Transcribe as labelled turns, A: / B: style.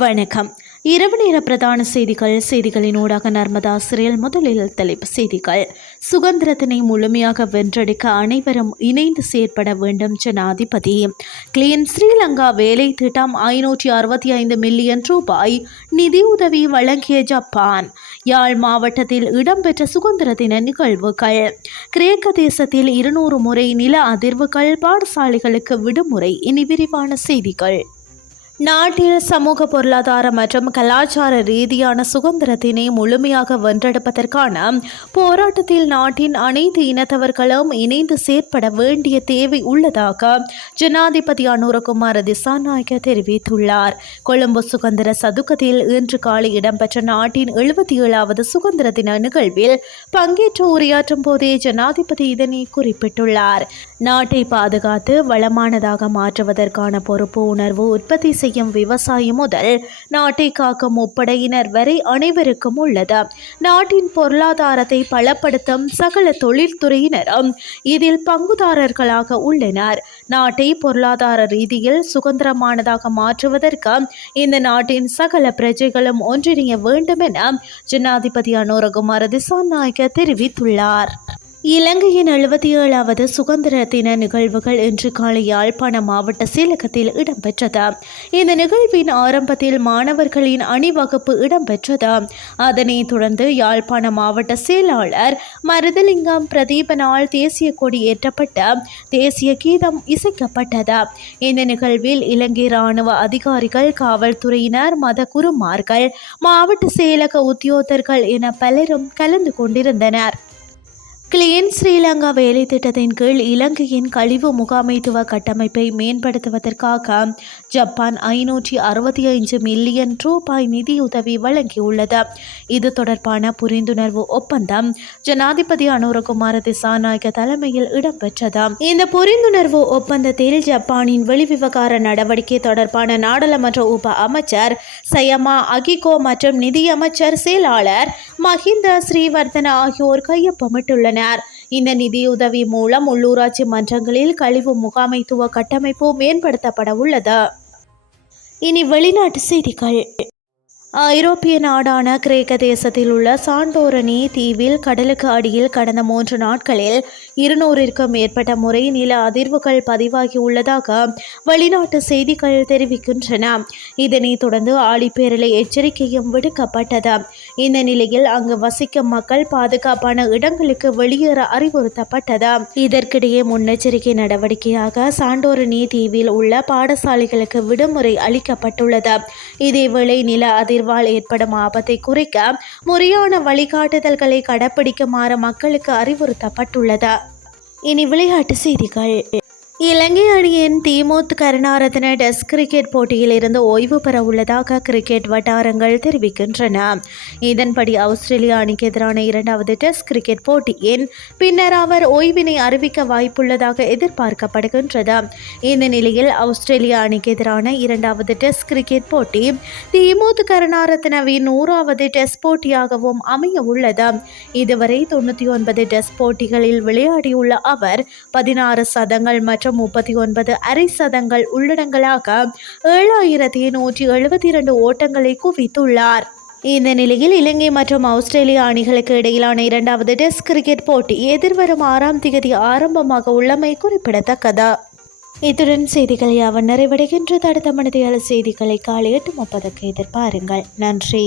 A: வணக்கம். இரவு நேர பிரதான செய்திகள் செய்திகளின் ஊடாக நர்மதா சிறையில் முதலில் தலைப்பு செய்திகள். சுதந்திரத்தினை முழுமையாக வென்றெடுக்க அனைவரும் இணைந்து செயற்பட வேண்டும் ஜனாதிபதி. கிளீன் ஸ்ரீலங்கா வேலை திட்டம் ஐநூற்றி அறுபத்தி ஐந்து மில்லியன் ரூபாய் நிதியுதவி வழங்கிய ஜப்பான். யாழ் மாவட்டத்தில் இடம்பெற்ற சுதந்திர தின நிகழ்வுகள். கிரேக்க தேசத்தில் இருநூறு முறை நில அதிர்வுகள் பாடசாலைகளுக்கு விடுமுறை இனி விரிவான செய்திகள். நாட்டில் சமூக பொருளாதார மற்றும் கலாச்சார ரீதியான சுதந்திரத்தினை முழுமையாக வென்றெடுப்பதற்கான போராட்டத்தில் நாட்டின் அனைத்து இனத்தவர்களும் இணைந்து செயற்பட வேண்டிய தேவை உள்ளதாக ஜனாதிபதி அனுரகுமார் திசாநாயக்க தெரிவித்துள்ளார். கொழும்பு சுதந்திர சதுக்கத்தில் இன்று காலை இடம்பெற்ற நாட்டின் எழுபத்தி ஏழாவது சுதந்திர தின நிகழ்வில் பங்கேற்று உரையாற்றும் போதே ஜனாதிபதி இதனை குறிப்பிட்டுள்ளார். நாட்டை பாதுகாத்து வளமானதாக மாற்றுவதற்கான பொறுப்பு உணர்வு உற்பத்தி செய்ய செய்யும் விவசாயி முதல் நாட்டை காக்கும் முப்படையினர் வரை அனைவருக்கும் உள்ளது. நாட்டின் பொருளாதாரத்தை பலப்படுத்தும் சகல தொழில்துறையினரும் இதில் பங்குதாரர்களாக உள்ளனர். நாட்டை பொருளாதார ரீதியில் சுதந்திரமானதாக மாற்றுவதற்கு இந்த நாட்டின் சகல பிரஜைகளும் ஒன்றிணைய வேண்டும் என ஜனாதிபதி அனுரகுமார திசாநாயக்க தெரிவித்துள்ளார். இலங்கையின் எழுபத்தி ஏழாவது சுதந்திர தின நிகழ்வுகள் இன்று காலை யாழ்ப்பாண மாவட்ட சீலகத்தில் இடம்பெற்றது. இந்த நிகழ்வின் ஆரம்பத்தில் மாணவர்களின் அணிவகுப்பு இடம்பெற்றது. அதனைத் தொடர்ந்து யாழ்ப்பாண மாவட்ட செயலாளர் மருதலிங்கம் பிரதீபனால் தேசிய கொடி ஏற்றப்பட்ட தேசிய கீதம் இசைக்கப்பட்டது. இந்த நிகழ்வில் இலங்கை ராணுவ அதிகாரிகள் காவல்துறையினர் மத குருமார்கள் மாவட்ட செயலக உத்தியோகர்கள் என பலரும் கலந்து கொண்டிருந்தனர். கிளியன் ஸ்ரீலங்கா வேலை திட்டத்தின் கீழ் இலங்கையின் கழிவு முகாமைத்துவ கட்டமைப்பை மேம்படுத்துவதற்காக ஜப்பான் ஐநூற்றி அறுபத்தி ஐந்து மில்லியன் ரூபாய் நிதியுதவி வழங்கியுள்ளது. இது தொடர்பான புரிந்துணர்வு ஒப்பந்தம் ஜனாதிபதி அனுரகுமார திசாநாயக தலைமையில் இடம்பெற்றது. இந்த புரிந்துணர்வு ஒப்பந்தத்தில் ஜப்பானின் வெளிவிவகார நடவடிக்கை தொடர்பான நாடாளுமன்ற உப அமைச்சர் சயமா அகிகோ மற்றும் நிதியமைச்சர் செயலாளர் மஹிந்த ஸ்ரீவர்தன ஆகியோர் கையொப்பமிட்டுள்ளனர். இந்த நிதியுதவி மூலம் உள்ளூராட்சி மன்றங்களில் கழிவு முகாமைத்துவ கட்டமைப்பு மேம்படுத்தப்பட உள்ளது. இனி வெளிநாட்டு செய்திகள். ஐரோப்பிய நாடான கிரேக்க தேசத்தில் உள்ள சாண்டோரணி தீவில் கடலுக்கு அடியில் கடந்த மூன்று நாட்களில் இருநூறிற்கும் மேற்பட்ட முறை நில அதிர்வுகள் பதிவாகி உள்ளதாக வெளிநாட்டு செய்திகள் தெரிவிக்கின்றன. இதனைத் தொடர்ந்து ஆழிப்பேரலை எச்சரிக்கையும் விடுக்கப்பட்டது. இந்த நிலையில் அங்கு வசிக்கும் மக்கள் பாதுகாப்பான இடங்களுக்கு வெளியேற அறிவுறுத்தப்பட்டது. இதற்கிடையே முன்னெச்சரிக்கை நடவடிக்கையாக சாண்டோரணி தீவில் உள்ள பாடசாலைகளுக்கு விடுமுறை அளிக்கப்பட்டுள்ளது. இதேவேளை நில அதிர்வால் ஏற்படும் ஆபத்தை குறைக்க முறையான வழிகாட்டுதல்களை கடைபிடிக்குமாறு மக்களுக்கு அறிவுறுத்தப்பட்டுள்ளது. இனி விளையாட்டு செய்திகள். இலங்கை அணியின் திமுத் கருணாரத்ன டெஸ்ட் கிரிக்கெட் போட்டியில் இருந்து ஓய்வு பெற உள்ளதாக கிரிக்கெட் வட்டாரங்கள் தெரிவிக்கின்றன. இதன்படி ஆஸ்திரேலியா அணிக்கு எதிரான இரண்டாவது டெஸ்ட் கிரிக்கெட் போட்டியின் பின்னர் அவர் ஓய்வினை அறிவிக்க வாய்ப்புள்ளதாக எதிர்பார்க்கப்படுகின்றது. இந்த நிலையில் ஆஸ்திரேலியா அணிக்கு எதிரான இரண்டாவது டெஸ்ட் கிரிக்கெட் போட்டி திமுத் கருணாரத்னவின் நூறாவது டெஸ்ட் போட்டியாகவும் அமைய உள்ளது இதுவரை தொண்ணூற்றி ஒன்பது டெஸ்ட் போட்டிகளில் விளையாடியுள்ள அவர் பதினாறு சதங்கள் மற்றும் நூற்று முப்பத்தி ஒன்பது அரை சதங்கள் உள்ளடங்கலாக ஏழாயிரத்தி நூற்றி எழுபத்தி இரண்டு ஓட்டங்களை குவித்துள்ளார். இந்த நிலையில் இலங்கை மற்றும் ஆஸ்திரேலியா அணிகளுக்கு இடையிலான இரண்டாவது டெஸ்ட் கிரிக்கெட் போட்டி எதிர்வரும் ஆறாம் தேதி ஆரம்பமாக உள்ளமை குறிப்பிடத்தக்கது. இத்துடன் செய்திகள் யாவன் நிறைவடைகின்றது. அடுத்த மனதையாள செய்திகளை காலை எட்டு முப்பதுக்கு எதிர்பாருங்கள். நன்றி.